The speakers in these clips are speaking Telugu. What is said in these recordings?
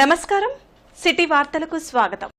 నమస్కారం. సిటీ వార్తలకు స్వాగతం.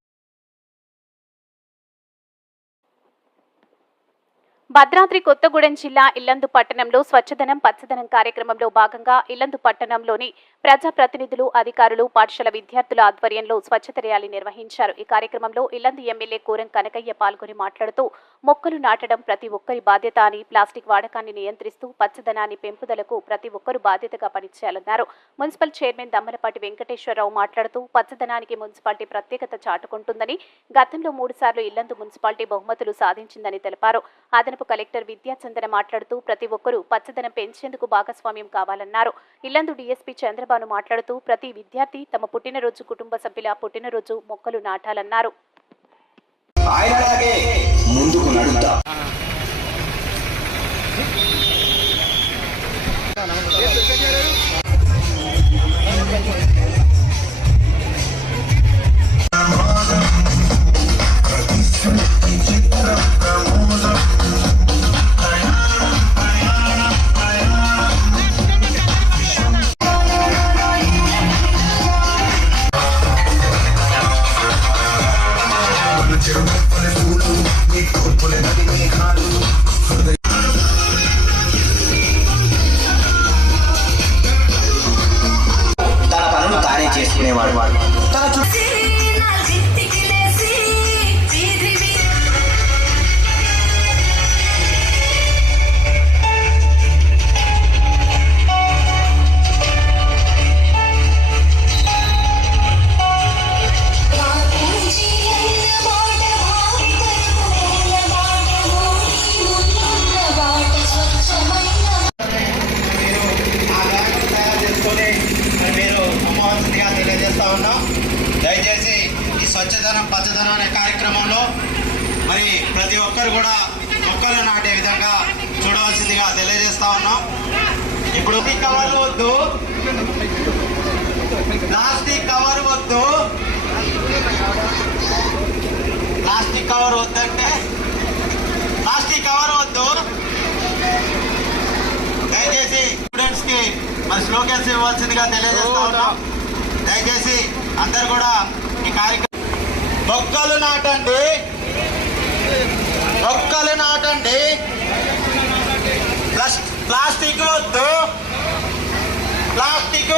భద్రాద్రి కొత్తగూడెం జిల్లా ఇల్లందు పట్టణంలో స్వచ్ఛదనం పచ్చదనం కార్యక్రమంలో భాగంగా ఇల్లందు పట్టణంలోని ప్రజాప్రతినిధులు అధికారులు పాఠశాల విద్యార్థుల ఆధ్వర్యంలో స్వచ్ఛత ర్యాలీ నిర్వహించారు. ఈ కార్యక్రమంలో ఇల్లందు ఎమ్మెల్యే కూరం కనకయ్య పాల్గొని మాట్లాడుతూ మొక్కలు నాటడం ప్రతి ఒక్కరి బాధ్యత అని ప్లాస్టిక్ వాడకాన్ని నియంత్రిస్తూ పచ్చదనాన్ని పెంపుదలకు ప్రతి ఒక్కరూ బాధ్యతగా పనిచేయాలన్నారు. మున్సిపల్ చైర్మన్ దమ్మలపాటి వెంకటేశ్వరరావు మాట్లాడుతూ పచ్చదనానికి మున్సిపాలిటీ ప్రత్యేకత చాటుకుంటుందని గతంలో మూడుసార్లు ఇల్లందు మున్సిపాలిటీ బహుమతులు సాధించిందని తెలిపారు. అదనపు కలెక్టర్ విద్యాచందన మాట్లాడుతూ ప్రతి ఒక్కరూ పచ్చదనం పెంచేందుకు భాగస్వామ్యం కావాలన్నారు. ఇల్లందు డీఎస్పీ చంద్ర చంద్రబాను మాట్లాడుతూ ప్రతి విద్యార్థి తమ పుట్టినరోజు కుటుంబ సభ్యుల పుట్టినరోజు మొక్కలు నాటాలన్నారు. ముందుకు నడుద్దాం. cinema. తెలియజేస్తా ఉన్నాం. ఇప్పుడు కవర్ వద్దు. ప్లాస్టిక్ కవర్ వద్దు. ప్లాస్టిక్ కవర్ వద్దంటే? ప్లాస్టిక్ కవర్ వద్దు. దయచేసి స్టూడెంట్స్కి మరి స్లోగన్స్ ఇవ్వాల్సిందిగా తెలియజేస్తా ఉన్నాం. దయచేసి అందరు కూడా ఈ కార్యక్రమం మొక్కలు నాటండి.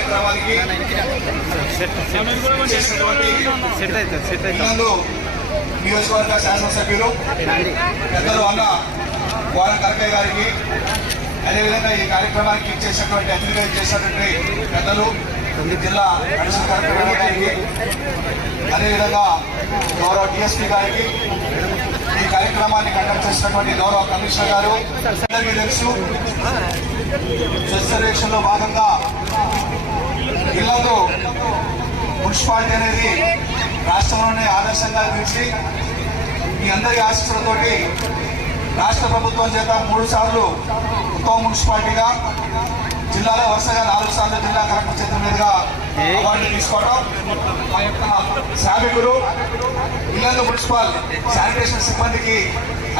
కార్యక్రమానికి నియోజకవర్గ శాసనసభ్యులు పెద్దలు అన్న గోరం కరకయ్య గారికి అదేవిధంగా ఈ కార్యక్రమానికి చేసినటువంటి అతిథిగా చేసినటువంటి పెద్దలు జిల్లా అడిషనల్ కలెక్టర్ గారికి అదేవిధంగా గౌరవ డిఎస్పీ గారికి ఈ కార్యక్రమాన్ని కండక్ట్ చేసినటువంటి గౌరవ కమిషనర్ గారు తెలుసు. స్వచ్ఛ భాగంగా ఇళ్ళలో మున్సిపాలిటీ అనేది రాష్ట్రంలోనే ఆదర్శంగా నిలిచి మీ అందరి ఆశీస్సులతోటి రాష్ట్ర ప్రభుత్వం చేత మూడు సార్లు ఉత్తమ మున్సిపాలిటీగా జిల్లాలో వరుసగా నాలుగు సార్లు జిల్లా కలెక్టర్ చేతుల మీదుగా అవార్డు తీసుకోవడం మా యొక్క శ్రామికులు ఇల్లందు మున్సిపల్ శానిటేషన్ సిబ్బందికి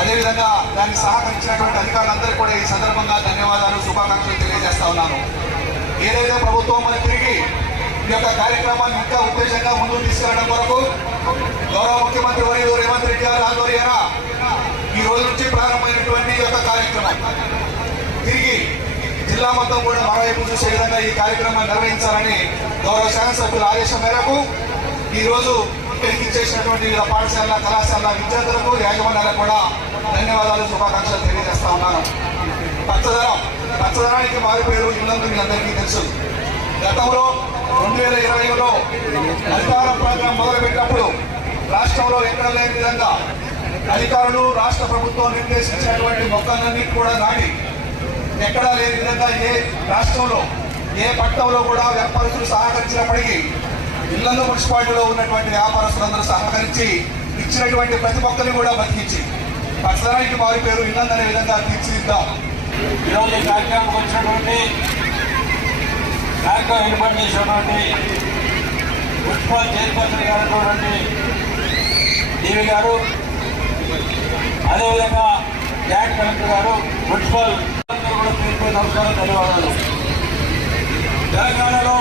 అదేవిధంగా దానికి సహకరించినటువంటి అధికారులందరూ కూడా ఈ సందర్భంగా ధన్యవాదాలు శుభాకాంక్షలు తెలియజేస్తా ఉన్నాను. ఏదైతే ప్రభుత్వం మనం తిరిగి ఈ యొక్క కార్యక్రమాన్ని ఇంకా ఉద్దేశంగా ముందుకు తీసుకెళ్ళడం కొరకు గౌరవ ముఖ్యమంత్రి వర్యులు రేవంత్ రెడ్డి గారి ఆధ్వర్యాన ఈ రోజు నుంచి ప్రారంభమైనటువంటి ఈ యొక్క కార్యక్రమం. తిరిగి జిల్లా మొత్తం కూడా మరోవైపు చూసే విధంగా ఈ కార్యక్రమాన్ని నిర్వహించాలని గౌరవ శాసనసభ్యుల ఆదేశం మేరకు ఈరోజు చేసినటువంటి ఇచ్చేసినటువంటి వివిధ పాఠశాల కళాశాల విద్యార్థులకు యాజమాన్యాలకు కూడా ధన్యవాదాలు శుభాకాంక్షలు తెలియజేస్తా ఉన్నాను. పచ్చదనం. పచ్చదనానికి మారిపోయారు పేరు ఇల్లందు మీ అందరికీ తెలుసు. గతంలో రెండు వేల ఇరవైలో అధికార ప్రోగ్రాం మొదలుపెట్టినప్పుడు రాష్ట్రంలో ఎక్కడ లేని విధంగా అధికారులు రాష్ట్ర ప్రభుత్వం నిర్దేశించినటువంటి మొక్కలన్నీ కూడా నాటి ఎక్కడా లేని విధంగా ఏ రాష్ట్రంలో ఏ పట్టణంలో కూడా వ్యాపారస్తులు సహకరించినప్పటికీ ఇళ్ళలో మున్సిపాలిటీలో ఉన్నటువంటి వ్యాపారస్తులందరూ సహకరించి ఇచ్చినటువంటి ప్రతి మొక్కని కూడా బతికించి పచ్చదనానికి మారిపోయారు పేరు ఇల్లందనే విధంగా తీర్చిదిద్దాం. ఈరోజు కార్యక్రమం వచ్చినటువంటి కార్యక్రమం ఏర్పాటు చేసినటువంటి మున్సిపల్ చైర్పర్సన్ గారు దేవి గారు అదేవిధంగా జాయింట్ కలెక్టర్ గారు మున్సిపల్ కూడా పేరు నమస్కారం ధన్యవాదాలు. తెలంగాణలో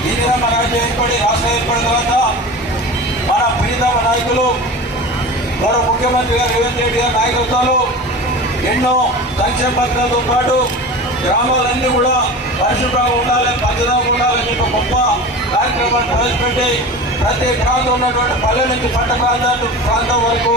ఈ దినం రాజ్యం ఏర్పడి రాష్ట్రం ఏర్పడిన తర్వాత మన ప్రియతమ నాయకులు గౌరవ ముఖ్యమంత్రి గారు రేవంత్ రెడ్డి గారి నాయకత్వంలో ఎన్నో సంక్షేమ పథకాలతో పాటు గ్రామాలన్నీ కూడా పరిశుభ్రంగా ఉండాలి పచ్చదనంగా ఉండాలని ఒక గొప్ప కార్యక్రమాన్ని ప్రవేశపెట్టి ప్రతి ప్రాంతం ఉన్నటువంటి పల్లె నుంచి పట్ట ప్రాంతాలు ప్రాంతం వరకు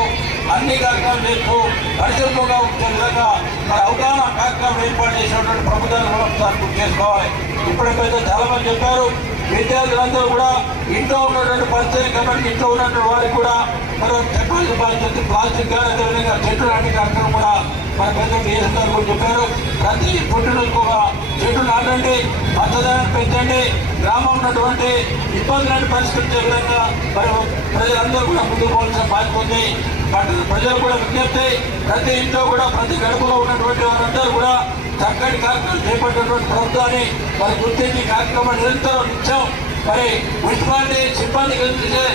అన్ని కార్యక్రమాలు చేస్తూ పరిశుభ్రంగా ఉంచే విధంగా మరి అవగాహన కార్యక్రమం ఏర్పాటు చేసినటువంటి ప్రభుత్వాన్ని కూడా ఒకసారి గుర్తు చేసుకోవాలి. ఇప్పటికైతే చాలా మంది చెప్పారు విద్యార్థులందరూ కూడా ఇంట్లో ఉన్నటువంటి పరిస్థితి కాబట్టి ఇంట్లో ఉన్నటువంటి వారికి కూడా మనం చెప్పాల్సిన పరిస్థితి ప్లాస్టిక్ కానీ అదేవిధంగా చెట్లు నాటే కార్యక్రమం కూడా మన పెద్ద డిఎస్ కూడా చెప్పారు ప్రతి పుట్టినకు కూడా చెట్లు నాటండి పచ్చదనాన్ని పెంచండి గ్రామం ఉన్నటువంటి ఇబ్బందులను పరిష్కరించే విధంగా మరి ప్రజలందరూ కూడా ముందుకు పోవాల్సిన బాధ్యత ఉంది. ప్రజలు కూడా విజ్ఞప్తి ప్రతి ఇంట్లో కూడా ప్రతి గడపలో ఉన్నటువంటి వారందరూ కూడా చక్కటి కార్యక్రమం చేపట్టినటువంటి ప్రభుత్వాన్ని మరి గుర్తించి కార్యక్రమం నిరంతరం నిత్యం మరి మున్సిపాలిటీ సిబ్బంది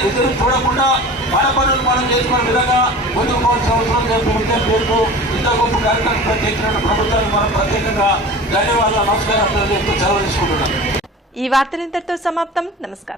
ఎదురు చూడకుండా మన పనులు మనం చేసుకునే విధంగా ముందుకు పోవాల్సిన అవసరం చెప్పి విజ్ఞప్తి చేస్తూ ఇంత గొప్ప కార్యక్రమం ప్రత్యేకించిన ప్రభుత్వానికి మనం ప్రత్యేకంగా ధన్యవాదాలు నమస్కారం తెలియజేస్తూ సెలవు తీసుకుంటున్నాం. ఈ వార్తలు ఇంతటితో సమాప్తం. నమస్కారం.